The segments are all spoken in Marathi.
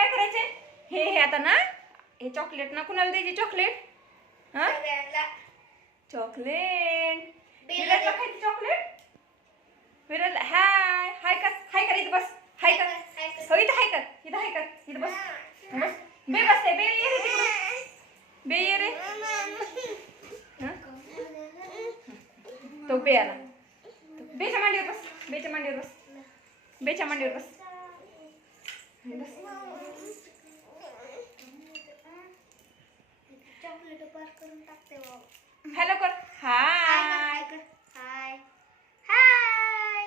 काय करायचे? हे हे आता ना हे चॉकलेट ना कुणाला द्यायचे? चॉकलेट हा? चॉकलेट विराजला खायचं चॉकलेट विराज हाय हाय कर हाय कर इथं बस. हाय कर. हो इथं हाय कर इथं हाय कर इथं बस. बस. बे बस बे ये रे. बे ये रे? तो बे आला. बेच्या मांडीवर बस बेच्या मांडीवर बस. बेच्या मांडीवर बस. चॉकलेट पार करून टाकते बाबा हॅलो कर. हाय. हाय. हाय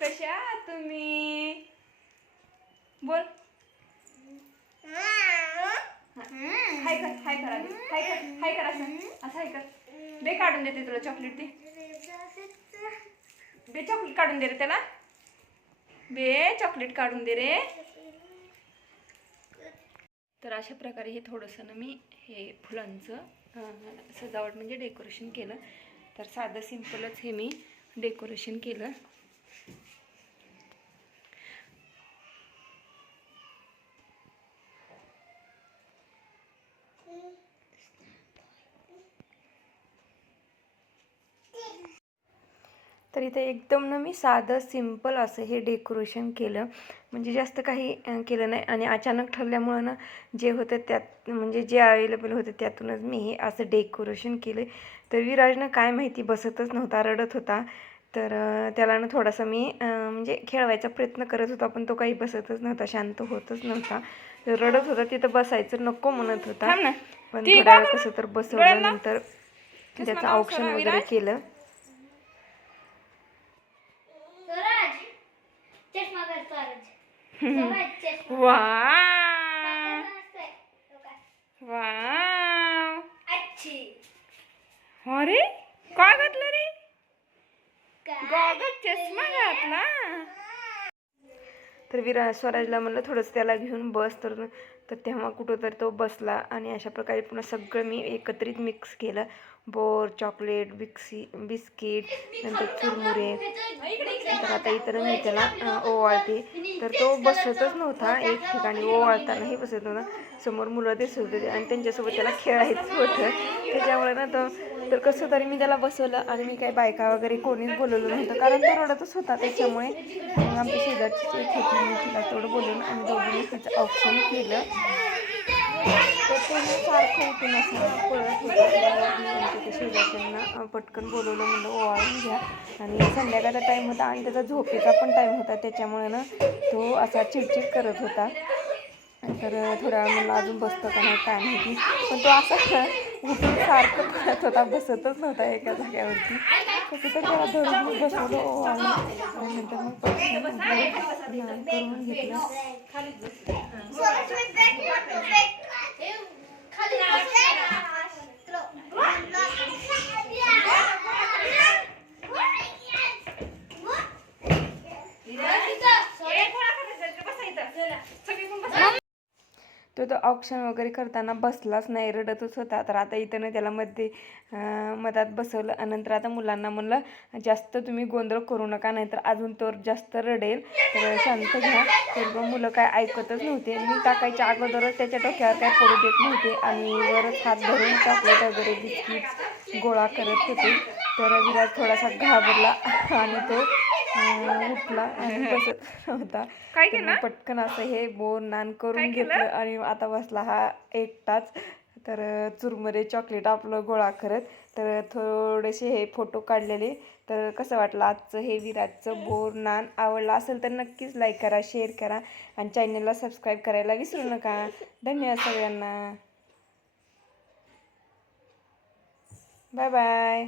कशा तुम्ही? बोल. हाय कर हाय कर. हाय कर हाय कर असं. असं हाय कर. दे काढून देते तुला चॉकलेट दे बे चॉकलेट काढून दे रे त्याला. बे चॉकलेट काढून दे रे. तर अशा प्रकारे हे थोडंसं ना मी हे फुलांचं सजावट म्हणजे डेकोरेशन केलं. तर साधं सिम्पलच हे मी डेकोरेशन केलं. तर इथे एकदम ना मी साधं सिंपल असं हे डेकोरेशन केलं. म्हणजे जास्त काही केलं नाही. आणि अचानक ठरल्यामुळं ना जे होतं त्यात म्हणजे जे अवेलेबल होतं त्यातूनच मी हे असं डेकोरेशन केलं तर विराजनं काय माहिती बसतच नव्हता रडत होता. तर त्याला ना थोडासा मी म्हणजे खेळवायचा प्रयत्न करत होता. पण तो काही बसतच नव्हता शांत होतच नव्हता. रडत होता तिथं बसायचं नको म्हणत होता. पण थोड्या वेळ कसं तर बसवलं नंतर त्याचं औक्षण वगैरे केलं. वाव अच्छी अरे काय घातलं रे काय? गॉगल चष्मा घातला तर विरा स्वराजला म्हणलं थोडंसं त्याला घेऊन बस तर. तर तेव्हा कुठंतरी तो बसला आणि अशा प्रकारे पुन्हा सगळं मी एकत्रित मिक्स केलं. बोर चॉकलेट बिक्सी बिस्किट नंतर चुरमुरे. तर आता इतर मी त्याला ओवाळते. तर तो बसतच नव्हता. एक ठिकाणी ओवाळतानाही बसत नव्हता समोर मुलं दिसत होते आणि त्यांच्यासोबत त्याला खेळायचं होतं. त्याच्यामुळे ना तो तर कसं तरी मी त्याला बसवलं आणि मी काही बायका वगैरे कोणीच बोलवलं नव्हतं. कारण तो रडतच होता त्याच्यामुळे मग आमच्या शेजारची एक होती मी तिला तेवढं बोलून आम्ही दोघींनी तिचं ऑप्शन केलं. तर ते सारखं उठून असं पळत होतं. शेजारच्यांना पटकन बोलवलं म्हणलं ओवाळून घ्या. आणि संध्याकाळचा टाईम होता आणि त्याचा झोपेचा पण टाईम होता. त्याच्यामुळे ना तो असा चिडचिड करत होता. तर थोड्या वेळा म्हणलं अजून बसतो का नाही काय माहिती. पण तो असा उठून सारखं पळत होता बसतच नव्हता एका जाग्यावरती कसं तर त्याला धरून बसवलो. आणि नंतर मग करून घेतलं. तो तो ऑप्शन वगैरे करताना बसलाच नाही रडतच होता. तर आता इथं ना त्याला मध्ये मधात बसवलं. आणि नंतर आता मुलांना म्हणलं जास्त तुम्ही गोंधळ करू नका नाहीतर अजून तो जास्त रडेल. तर शांत घ्या. तर मग मुलं काय ऐकतच नव्हते. मी टाकायच्या अगोदरच त्याच्या डोक्यावर काय पडू देत नव्हते. आणि वरच हात धरून चॉकलेट वगैरे बिस्किट गोळा करत होते. तर विराज थोडासा घाबरला. आणि तो उठला आणि बसत होता. काय पटकन असं हे बोर नान करून घेतलं आणि आता बसला हा एकटाच. तर चुरमुरे चॉकलेट आपलं गोळा करत. तर थोडेसे हे फोटो काढलेले. तर कसं वाटलं आजचं हे विराटचं बोर नान? आवडलं असेल तर नक्कीच लाईक करा शेअर करा आणि चॅनलला सबस्क्राईब करायला विसरू नका. धन्यवाद सगळ्यांना. Bye bye